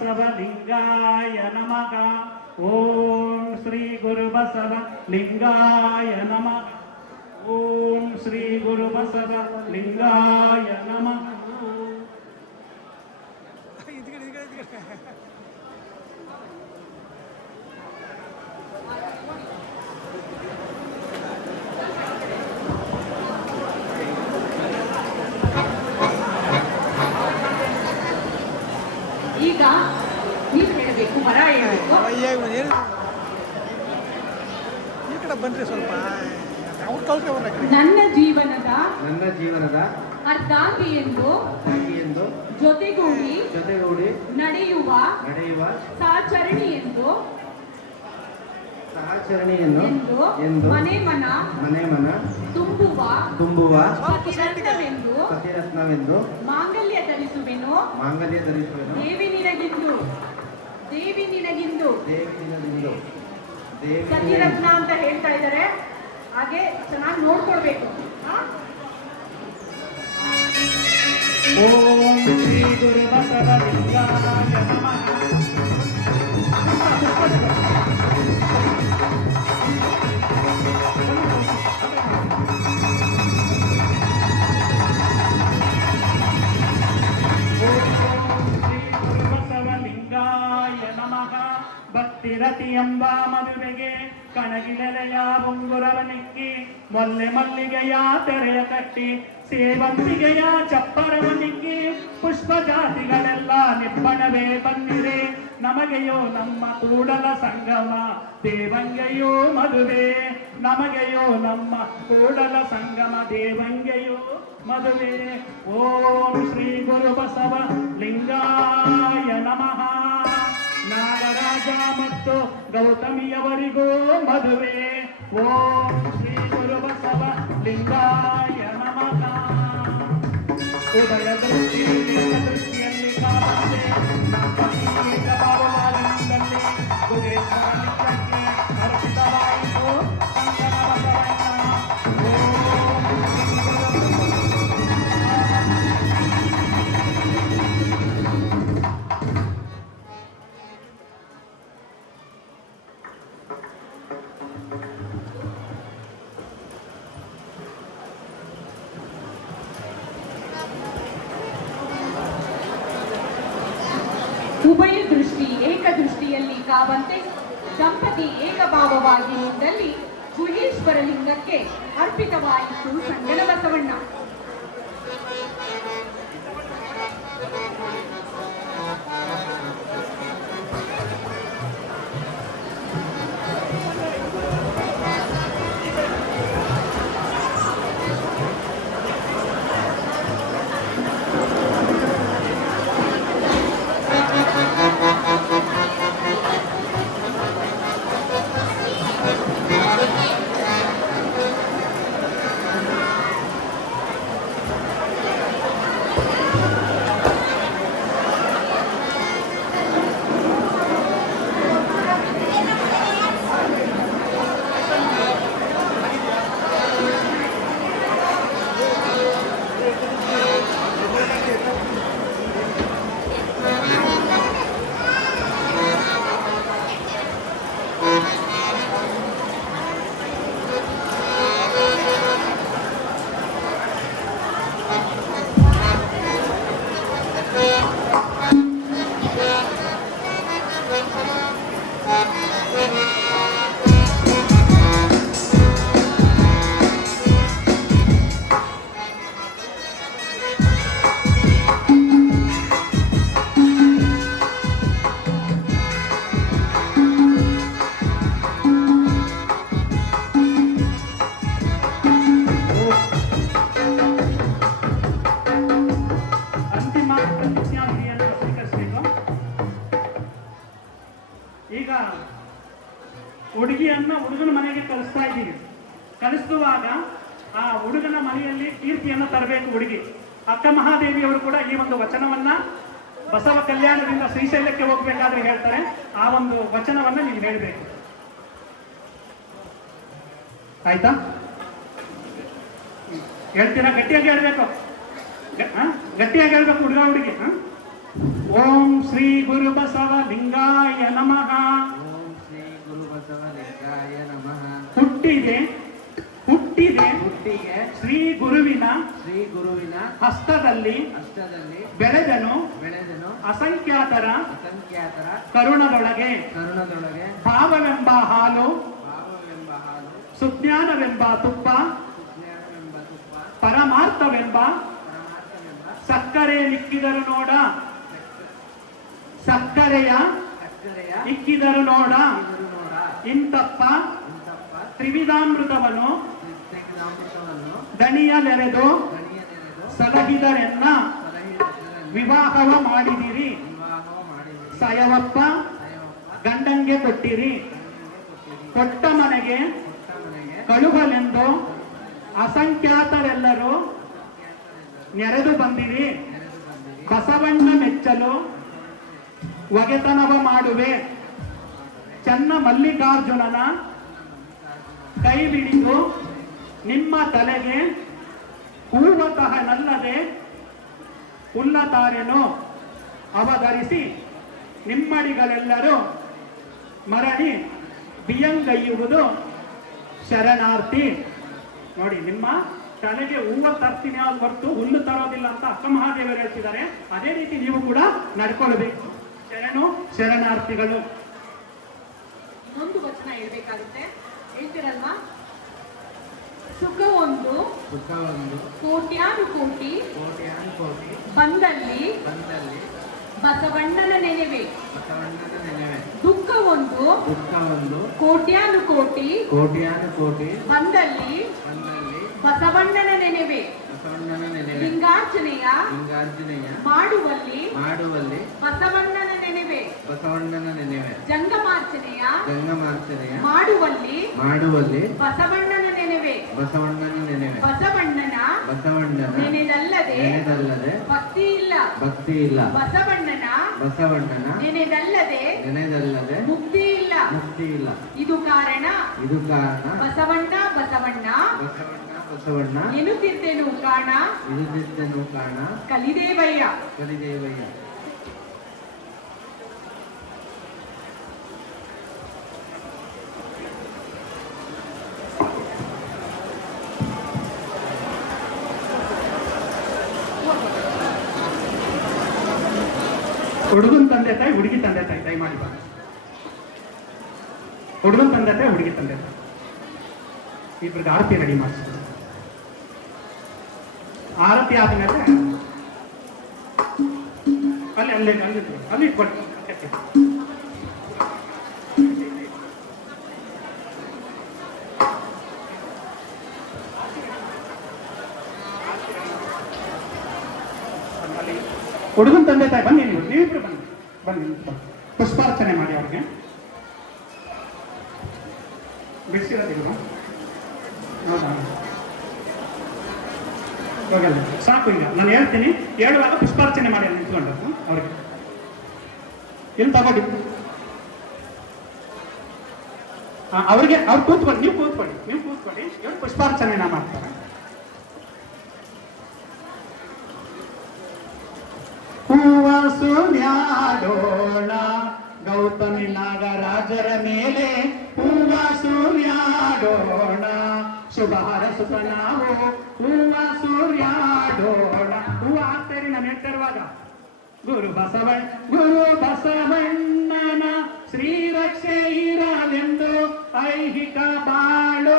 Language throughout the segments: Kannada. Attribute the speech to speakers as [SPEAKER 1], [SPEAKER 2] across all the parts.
[SPEAKER 1] ಬಸವಲಿಂಗಾಯ ನಮಃ ಓಂ ಶ್ರೀ ಗುರು ಬಸವ ಲಿಂಗಾಯ ನಮಃ ಓಂ ಶ್ರೀ ಗುರು ಬಸವ ಲಿಂಗಾಯ ನಮಃ
[SPEAKER 2] ಈಗ ನೀವು ಹೇಳಬೇಕು ಮರ ಹೇಳಬೇಕು
[SPEAKER 3] ಅಯ್ಯ ಇವ್ನು ಏನು ಈ ಕಡೆ ಬನ್ರಿ ಸ್ವಲ್ಪ ಅವ್ರು ಕಲ್ತ್ಕೊಂಡ್ರೆ
[SPEAKER 2] ನನ್ನ ಜೀವನದ
[SPEAKER 4] ನನ್ನ ಜೀವನದ
[SPEAKER 2] ಅರ್ಧಾಂಗಿ ಎಂದು
[SPEAKER 4] ಎಂದು
[SPEAKER 2] ಜೊತೆಗೂಡಿ
[SPEAKER 4] ಜೊತೆಗೂಡಿ
[SPEAKER 2] ನಡೆಯುವ
[SPEAKER 4] ನಡೆಯುವ
[SPEAKER 2] ಸಾಚರಣಿ ಎಂದು
[SPEAKER 4] ಸಹಚರಣೆಯನ್ನು
[SPEAKER 2] ಎಂದು ಮನೆ ಮನ
[SPEAKER 4] ಮನೆ ಮನ
[SPEAKER 2] ತುಂಬುವ
[SPEAKER 4] ತುಂಬುವ
[SPEAKER 2] ಪತಿರತ್ನವೆಂದು
[SPEAKER 4] ಸತಿರತ್ನವೆಂದು
[SPEAKER 2] ಮಾಂಗಲ್ಯ ಧರಿಸುವೆನು.
[SPEAKER 4] ಮಾಂಗಲ್ಯ ಧರಿಸುವೆನು.
[SPEAKER 2] ದೇವಿ ನಿನಗಿಂದು ದೇವಿ ನಿನಗಿಂದು.
[SPEAKER 4] ದೇವಿ ನಿನಗಿಂದು. ದೇವಿ
[SPEAKER 2] ಸತಿರತ್ನ ಅಂತ ಹೇಳ್ತಾ ಇದ್ದಾರೆ ಹಾಗೆ ಚೆನ್ನಾಗಿ ನೋಡ್ಕೊಳ್ಬೇಕು?
[SPEAKER 1] ಓಂ ಶ್ರೀ ಗುರು ಬಸವ ಎಂಬ ಮದುವೆಗೆ ಕಣಗಿಲೆಲೆಯ ಬೊಂಗುರವನಿಕ್ಕಿ ಮೊಲ್ಲೆ ಮಲ್ಲಿಗೆಯ ತೆರೆಯ ಕಟ್ಟಿ, ಸೇವಂತಿಗೆಯ ಚಪ್ಪರವನಿಕ್ಕಿ ಪುಷ್ಪ ಜಾತಿಗಳೆಲ್ಲ ನಿಬ್ಬಣವೇ ಬಂದಿದೆ. ನಮಗೆಯೋ ನಮ್ಮ ಕೂಡಲ ಸಂಗಮ, ದೇವಂಗೆಯೋ ಮದುವೆ. ನಮಗೆಯೋ ನಮ್ಮ ಕೂಡಲ ಸಂಗಮ, ದೇವಂಗೆಯೋ ಮದುವೆ. ಓಂ ಶ್ರೀ ಗುರು ಬಸವ ಲಿಂಗಾಯ ನಮಃ. ನಾಗರಾಜ ಮತ್ತು ಗೌತಮಿಯವರಿಗೂ ಮದುವೆ ಓಂ ಶ್ರೀ ಗುರು ಬಸವ ಲಿಂಗಾಯ ನಮಃ ಉದಯ ದೃಷ್ಟಿ ಲಿಂಗ ದೃಷ್ಟಿಯಲ್ಲಿ ಕಾಣದೆ ನಮ್ಮಲ್ಲಿ
[SPEAKER 2] ಉಭಯ ದೃಷ್ಟಿ ಏಕದೃಷ್ಟಿಯಲ್ಲಿ ಕಾವಂತೆ ದಂಪತಿ ಏಕಭಾವವಾಗಿ ನಿಂತಲ್ಲಿ ಗುಹೇಶ್ವರ ಲಿಂಗಕ್ಕೆ ಅರ್ಪಿತವಾಯಿತು ಸಂಗನ ಬಸವಣ್ಣ ಅಕ್ಕ ಮಹಾದೇವಿಯವರು ಕೂಡ ಈ ಒಂದು ವಚನವನ್ನ ಬಸವ ಕಲ್ಯಾಣದಿಂದ ಶ್ರೀಶೈಲಕ್ಕೆ ಹೋಗ್ಬೇಕಾದ್ರೆ ಹೇಳ್ತಾರೆ. ಆ ಒಂದು ವಚನವನ್ನ ನೀವು ಹೇಳಬೇಕು. ಆಯ್ತಾ? ಹೇಳ್ತೀರಾ? ಗಟ್ಟಿಯಾಗಿ ಹೇಳ್ಬೇಕು. ಗಟ್ಟಿಯಾಗಿ ಹೇಳ್ಬೇಕು ಹುಡುಗ ಹುಡುಗಿ
[SPEAKER 1] ಓಂ ಶ್ರೀ ಗುರು ಬಸವ ಲಿಂಗಾಯ ನಮಃ.
[SPEAKER 4] ಓಂ ಶ್ರೀ ಗುರು ಬಸವಲಿಂಗಾಯ ನಮಃ
[SPEAKER 1] ಹುಟ್ಟಿದೆ ಹುಟ್ಟಿದೆ.
[SPEAKER 4] ಹುಟ್ಟಿಗೆ
[SPEAKER 1] ಶ್ರೀ ಗುರುವಿನ
[SPEAKER 4] ಶ್ರೀ ಗುರುವಿನ
[SPEAKER 1] ಹಸ್ತದಲ್ಲಿ
[SPEAKER 4] ಹಸ್ತದಲ್ಲಿ
[SPEAKER 1] ಬೆಳೆದನು
[SPEAKER 4] ಬೆಳೆದನು
[SPEAKER 1] ಅಸಂಖ್ಯಾತರ
[SPEAKER 4] ಅಸಂಖ್ಯಾತರ
[SPEAKER 1] ಕರುಣದೊಳಗೆ
[SPEAKER 4] ಕರುಣದೊಳಗೆ
[SPEAKER 1] ಭಾವವೆಂಬ ಹಾಲು
[SPEAKER 4] ಭಾವವೆಂಬ ಹಾಲು
[SPEAKER 1] ಸುಜ್ಞಾನವೆಂಬ ತುಪ್ಪ
[SPEAKER 4] ಸುಜ್ಞಾನವೆಂಬ ತುಪ್ಪ
[SPEAKER 1] ಪರಮಾರ್ಥವೆಂಬ ಸಕ್ಕರೆ ನಿಕ್ಕಿದರು ನೋಡ ಸಕ್ಕರೆಯ
[SPEAKER 4] ಸಕ್ಕರೆಯ
[SPEAKER 1] ಇಕ್ಕಿದರು ನೋಡ ಇಂತಪ್ಪ
[SPEAKER 4] ಇಂತಪ್ಪ
[SPEAKER 1] ದಣಿಯ
[SPEAKER 4] ತ್ರಿಜ್ಞಾಮೃತವನ್ನು
[SPEAKER 1] ಸಲಹಿದರನ್ನು ವಿವಾಹವ ಮಾಡಿದಿರಿ. ಸಯವಪ್ಪ ಗಂಡಂಗೆ ಕೊಟ್ಟಿರಿ. ಕೊಟ್ಟ ಮನೆಗೆ ಕಳುಹಲೆಂದು ಅಸಂಖ್ಯಾತರೆಲ್ಲರೂ ನೆರೆದು ಬಂದಿರಿ. ಬಸವಣ್ಣ ಮೆಚ್ಚಲು ಒಗೆತನವ ಮಾಡುವೆ. ಚನ್ನ ಮಲ್ಲಿಕಾರ್ಜುನನ ಕೈ ಬಿಡಿದು ನಿಮ್ಮ ತಲೆಗೆ ಹೂವತಃ ನಲ್ಲದೆ ಉಲ್ಲತಾರೆನು ಅವಧರಿಸಿ ನಿಮ್ಮಡಿಗಳೆಲ್ಲರೂ ಮರಳಿ ಬಿಯಂಗೈಯುವುದು ಶರಣಾರ್ಥಿ. ನೋಡಿ, ನಿಮ್ಮ ತಲೆಗೆ ಹೂವ ತರ್ತೀನಿ ಅದು ಹೊರತು ಹುಲ್ಲು ತರೋದಿಲ್ಲ ಅಂತ ಅಕ್ಕ ಮಹಾದೇವರು ಹೇಳ್ತಿದ್ದಾರೆ. ಅದೇ ರೀತಿ ನೀವು ಕೂಡ ನಡ್ಕೊಳ್ಬೇಕು. ಶರಣು ಶರಣಾರ್ಥಿಗಳು.
[SPEAKER 2] ಇನ್ನೊಂದು ವಚನ ಹೇಳ್ಬೇಕಾಗುತ್ತೆ. ಹೇಳ್ತಿರಲ್ವಾ? ಸುಖ ಒಂದು ಕೋಟ್ಯಾನು ಕೋಟಿ.
[SPEAKER 4] ಕೋಟ್ಯಾನು ಕೋಟಿ.
[SPEAKER 2] ಬಂದಲ್ಲಿ.
[SPEAKER 4] ಬಂದಲ್ಲಿ.
[SPEAKER 2] ಬಸವಣ್ಣನ ನೆನೆವೆ.
[SPEAKER 4] ಬಸವಣ್ಣನ ನೆನೆವೆ.
[SPEAKER 2] ದುಃಖ ಒಂದು ಕೋಟ್ಯಾನು ಕೋಟಿ.
[SPEAKER 4] ಕೋಟ್ಯಾನು ಕೋಟಿ.
[SPEAKER 2] ಬಂದಲ್ಲಿ.
[SPEAKER 4] ಬಂದಲ್ಲಿ.
[SPEAKER 2] ಬಸವಣ್ಣನ ನೆನೆವೆ.
[SPEAKER 4] ಬಸವಣ್ಣನ ನೆನೆವೆ.
[SPEAKER 2] ಲಿಂಗಾರ್ಚನೆಯ
[SPEAKER 4] ಲಿಂಗಾರ್ಜುನೆಯ.
[SPEAKER 2] ಮಾಡುವಲ್ಲಿ.
[SPEAKER 4] ಮಾಡುವಲ್ಲಿ.
[SPEAKER 2] ಬಸವಣ್ಣನ ನೆನೆವೆ.
[SPEAKER 4] ಬಸವಣ್ಣನ ನೆನೆವೆ.
[SPEAKER 2] ಜಂಗಮಾರ್ಚನೆಯ
[SPEAKER 4] ಜಂಗಮಾರ್ಚನೆಯ
[SPEAKER 2] ಮಾಡುವಲ್ಲಿ.
[SPEAKER 4] ಮಾಡುವಲ್ಲಿ.
[SPEAKER 2] ಬಸವಣ್ಣನ ನೆನೆವೆ
[SPEAKER 4] ಬಸವಣ್ಣನ ನೆನೆವೆ
[SPEAKER 2] ಬಸವಣ್ಣನ
[SPEAKER 4] ಬಸವಣ್ಣನ
[SPEAKER 2] ನೆನೆದಲ್ಲದೆ
[SPEAKER 4] ನೆನೆದಲ್ಲದೆ
[SPEAKER 2] ಭಕ್ತಿ ಇಲ್ಲ.
[SPEAKER 4] ಭಕ್ತಿ ಇಲ್ಲ.
[SPEAKER 2] ಬಸವಣ್ಣನ
[SPEAKER 4] ಬಸವಣ್ಣನ
[SPEAKER 2] ನೆನೆದಲ್ಲದೆ
[SPEAKER 4] ನೆನೆದಲ್ಲದೆ
[SPEAKER 2] ಮುಕ್ತಿ ಇಲ್ಲ.
[SPEAKER 4] ಮುಕ್ತಿ ಇಲ್ಲ.
[SPEAKER 2] ಇದು ಕಾರಣ.
[SPEAKER 4] ಇದು ಕಾರಣ.
[SPEAKER 2] ಬಸವಣ್ಣ ಬಸವಣ್ಣ.
[SPEAKER 4] ಬಸವಣ್ಣ ಬಸವಣ್ಣ.
[SPEAKER 2] ಎನ್ನುತ್ತಿದ್ದೇನು ಕಾರಣ?
[SPEAKER 4] ಎನ್ನುತ್ತಿದ್ದೇನು ಕಾರಣ?
[SPEAKER 2] ಕಲಿದೇವಯ್ಯ.
[SPEAKER 4] ಕಲಿದೇವಯ್ಯ.
[SPEAKER 1] ತಂದೆ ಹುಡುಗಿ ತಂದೆ. ಇಬ್ಬರಿಗೆ ಆರತಿ ರೆಡಿ ಮಾಡಿಸಿದ್ರು ಆರತಿ ಆದಮೇಲೆ ಅಲ್ಲಿ ಅಲ್ಲಿ ಅಲ್ಲಿ ಅಲ್ಲಿ ಇಟ್ಕೊಳ್ಳಿ ಹುಡುಗನ ತಂದೆ ತಾಯಿ, ಬನ್ನಿ ನೀವು, ನೀವಿಬ್ರು ಬನ್ನಿ ಬನ್ನಿ. ಪುಷ್ಪಾರ್ಚನೆ ಮಾಡಿ ಅವ್ರಿಗೆ. ಹೋಗಲ್ಲ ಸಾಕು ಈಗ. ನಾನು ಹೇಳ್ತೀನಿ. ಹೇಳುವಾಗ ಪುಷ್ಪಾರ್ಚನೆ ಮಾಡಿ ನಿಂತ್ಕೊಂಡು. ಅವ್ರಿಗೆ. ಇಲ್ಲಿ ತಗೊಳ್ಳಿ? ಅವ್ರಿಗೆ, ಅವ್ರು ಕೂತ್ಕೊಳ್ಳಿ. ನೀವು ಕೂತ್ಕೊಳ್ಳಿ. ನೀವು ಕೂತ್ಕೊಳ್ಳಿ. ಇವ್ರು ಪುಷ್ಪಾರ್ಚನೆನ ಮಾಡ್ತಾರೆ. ಹೂವ ಸೂರ್ಯಾಡೋಣ ಗೌತಮಿ ನಾಗರಾಜರ ಮೇಲೆ ಹೂವ ಸೂರ್ಯಾಡೋಣ ಶುಭ ಹರಸುತ್ತ ನಾವು. ಹೂವ ಹೂವ ಹಾಕ್ತೇರಿ ನಾನು ಹೇಳ್ತಿರುವಾಗ ಗುರು ಬಸವಣ್ಣ, ಗುರು ಬಸವಣ್ಣನ ಶ್ರೀ ರಕ್ಷೆ ಇರಲೆಂದು, ಐಹಿಕ ಬಾಳು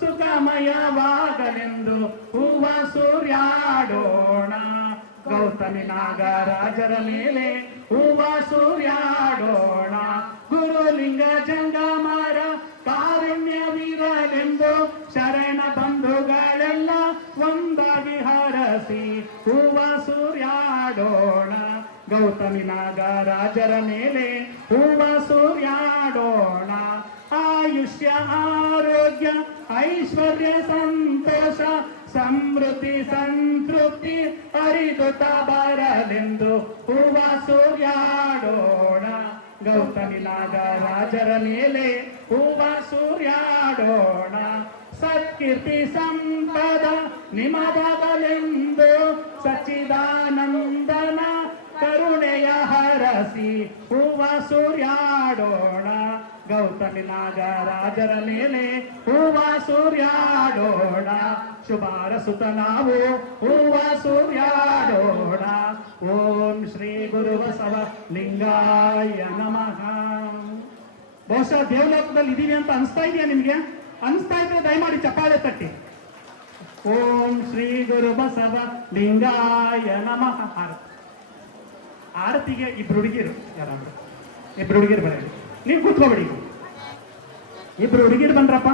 [SPEAKER 1] ಸುಖಮಯವಾಗಲೆಂದು. ಹೂವ ಸೂರ್ಯಾಡೋಣ ಗೌತಮಿ ನಾಗರಾಜರ ಮೇಲೆ ಹೂವ ಸೂರ್ಯಾಡೋಣ ಗುರುಲಿಂಗ ಜಂಗಮರ ಗೌತಮಿ ನಾಗರಾಜರ ಮೇಲೆ ಹೂವ ಸೂರ್ಯಾಡೋಣ. ಆಯುಷ್ಯ, ಆರೋಗ್ಯ, ಐಶ್ವರ್ಯ, ಸಂತೋಷ, ಸಮೃದ್ಧಿ, ಸಂತೃಪ್ತಿ ಅರಿದುತ ಬರಲೆಂದು ಹೂವ ಸೂರ್ಯಾಡೋಣ. ಗೌತಮಿ ನಾಗರಾಜರ ಮೇಲೆ ಹೂವ ಸೂರ್ಯಾಡೋಣ. ಸತ್ಕೀರ್ತಿ ಸಂಪದ ನಿಮದಗಲೆಂದು ಸಚ್ಚಿದಾನಂದನ ಕರುಣೆಯ ಹರಸಿ ಹೂವ ಸೂರ್ಯಾಡೋಣ. ಗೌತಮಿ ನಾಗರಾಜರ ಮೇಲೆ ಹೂವ ಸೂರ್ಯಾಡೋಣ. ಶುಭಾರಸುತ ನಾವು, ಹೂವ ಸೂರ್ಯಾಡೋಣ. ಓಂ ಶ್ರೀ ಗುರು ಬಸವ ಲಿಂಗಾಯ ನಮಃ. ಬಹುಶಃ ದೇವಲೋಕದಲ್ಲಿ ಇದೀವಿ ಅಂತ ಅನಿಸ್ತಾ ಇದೆಯಾ ನಿಮ್ಗೆ? ಅನಿಸ್ತಾ ಇದ್ರೆ ದಯಮಾಡಿ ಚಪ್ಪಾಳೆ ತಟ್ಟಿ. ಓಂ ಶ್ರೀ ಗುರು ಬಸವ ಲಿಂಗಾಯ ನಮಃ. ಆರತಿಗೆ ಇಬ್ರು ಹುಡುಗಿರು. ಯಾರಾದ್ರು? ಇಬ್ರು ಹುಡುಗಿರು ಬರಲಿ ನೀವು ಕೂತ್ಕೋಬೇಡಿ. ಇಬ್ರು ಹುಡುಗಿರು ಬಂದ್ರಪ್ಪ.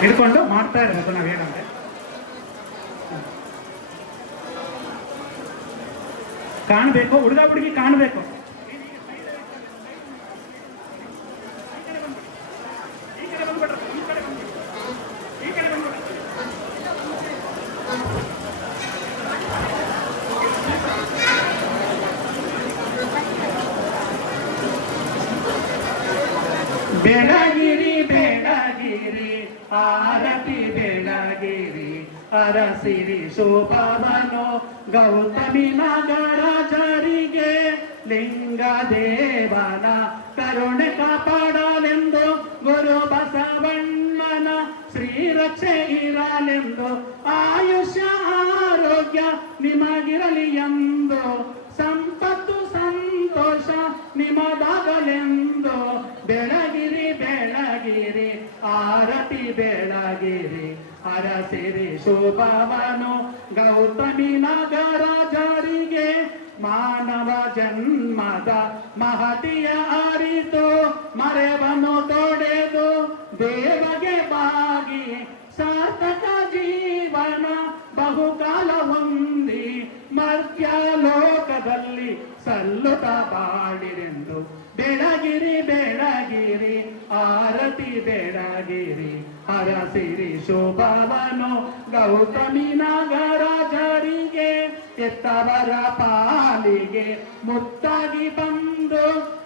[SPEAKER 1] ಹಿಡ್ಕೊಂಡು ಮಾಡ್ತಾ ಇರಬೇಕು ನಾವೇನಂದ್ರೆ ಕಾಣಬೇಕು ಹುಡುಗ ಹುಡುಗಿ ಕಾಣಬೇಕು ಬೆಳಗಿರಿ ಬೆಳಗಿರಿ ಆರತಿ ಬೆಳಗಿರಿ. ಅರಸಿರಿ ಶೋಭವನು ಗೌತಮಿ ನಗರ ಜರಿಗೆ ಲಿಂಗ ದೇವನ ಕರುಣೆ ಕಾಪಾಡಲೆಂದು ಗುರು ಬಸವಣ್ಣನ ಶ್ರೀ ರಕ್ಷೆ ಇರಲೆಂದು ಆಯುಷ್ಯ ಆರೋಗ್ಯ ನಿಮಗಿರಲಿ ಎಂದು ಸಂಪತ್ತು ಸಂತೋಷ ನಿಮದಾಗಲೆಂದು ಹರಸಿರಿ ಶೋಭವನು ಗೌತಮಿ ನಗರ ಜಾರಿಗೆ ಮಾನವ ಜನ್ಮದ ಮಹತಿಯ ಅರಿತು ಮರೆವನ್ನು ತೊಡೆದು ದೇವಗೆ ಬಾಗಿ ಸಾರ್ಥಕ ಜೀವನ ಬಹುಕಾಲ ಹೊಂದಿ ಮರ್ತ್ಯ ಲೋಕದಲ್ಲಿ ಸಲ್ಲುತ ಬಾಳಿರೆಂದು ಬೆಳಗಿರಿ ಬೆಳಗಿರಿ, ಆರತಿ ಬೆಳಗಿರಿ. ಹರಸಿರಿ ಶೋಭವನು ಗೌತಮಿ ನಗರ ಜರಿಗೆ ಎತ್ತವರ ಪಾಲಿಗೆ ಮುತ್ತಾಗಿ ಬಂದು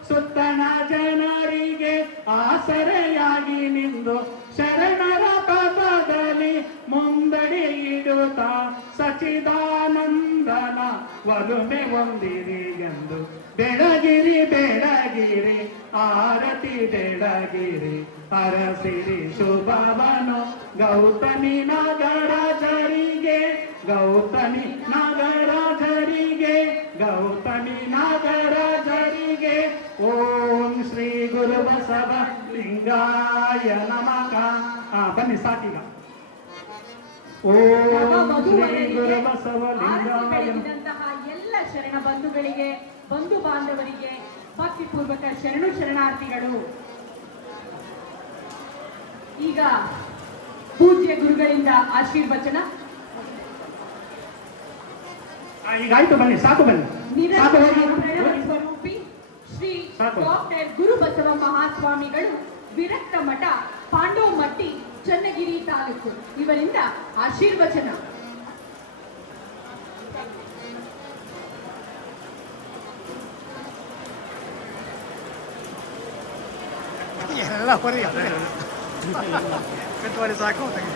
[SPEAKER 1] ಸುತ್ತಣ ಜನರಿಗೆ ಆಸರೆಯಾಗಿ ನಿಂದು ಶರಣರ ಪದದಲ್ಲಿ ಮುಂದಡಿ ಇಡುತ್ತ ಸಚಿದಾನಂದನ ಒಲುಮೆ ಹೊಂದಿರಿ ಎಂದು ಬೆಳಗಿರಿ ಬೆಳಗಿರಿ ಆರತಿ ಬೆಳಗಿರಿ ಅರಸಿರಿ ಶುಭವನು. ಗೌತಮಿ ನಗರ ಜರಿಗೆ ಗೌತಮಿ ನಗರ ಜರಿಗೆ ಗೌತಮಿ ನಗರ ಜರಿಗೆ ಓಂ ಶ್ರೀ ಗುರು ಬಸವ ಲಿಂಗಾಯ ನಮಕ ಹಾ ಬನ್ನಿ ಸಾಕೀಗ ಓಂ ಶ್ರೀ ಗುರು ಬಸವ ಲಿಂಗಾಯ.
[SPEAKER 2] ಎಲ್ಲ ಶರಣ ಬಂಧುಗಳಿಗೆ ಬಂಧು ಬಾಂಧವರಿಗೆ ಭಕ್ತಿಪೂರ್ವಕ ಶರಣು ಶರಣಾರ್ಥಿಗಳು. ಈಗ ಪೂಜ್ಯ ಗುರುಗಳಿಂದ ಆಶೀರ್ವಚನ.
[SPEAKER 1] ಆ, ಈಗ ಆಯ್ತು ಬನ್ನಿ ಸಾಕು ಬನ್ನಿ.
[SPEAKER 2] ಸ್ವರೂಪಿ ಶ್ರೀ ಡಾಕ್ಟರ್ ಗುರು ಬಸವ ಮಹಾಸ್ವಾಮಿಗಳು ವಿರಕ್ತ ಮಠ ಪಾಂಡೋಮಟ್ಟಿ ಚನ್ನಗಿರಿ ತಾಲೂಕು. ಇವರಿಂದ ಆಶೀರ್ವಚನ.
[SPEAKER 3] ಎಲ್ಲ ಹೊರಗೆ ಕಟ್ ಮಾಡಿ ಸಾಕು ತೆಗಿ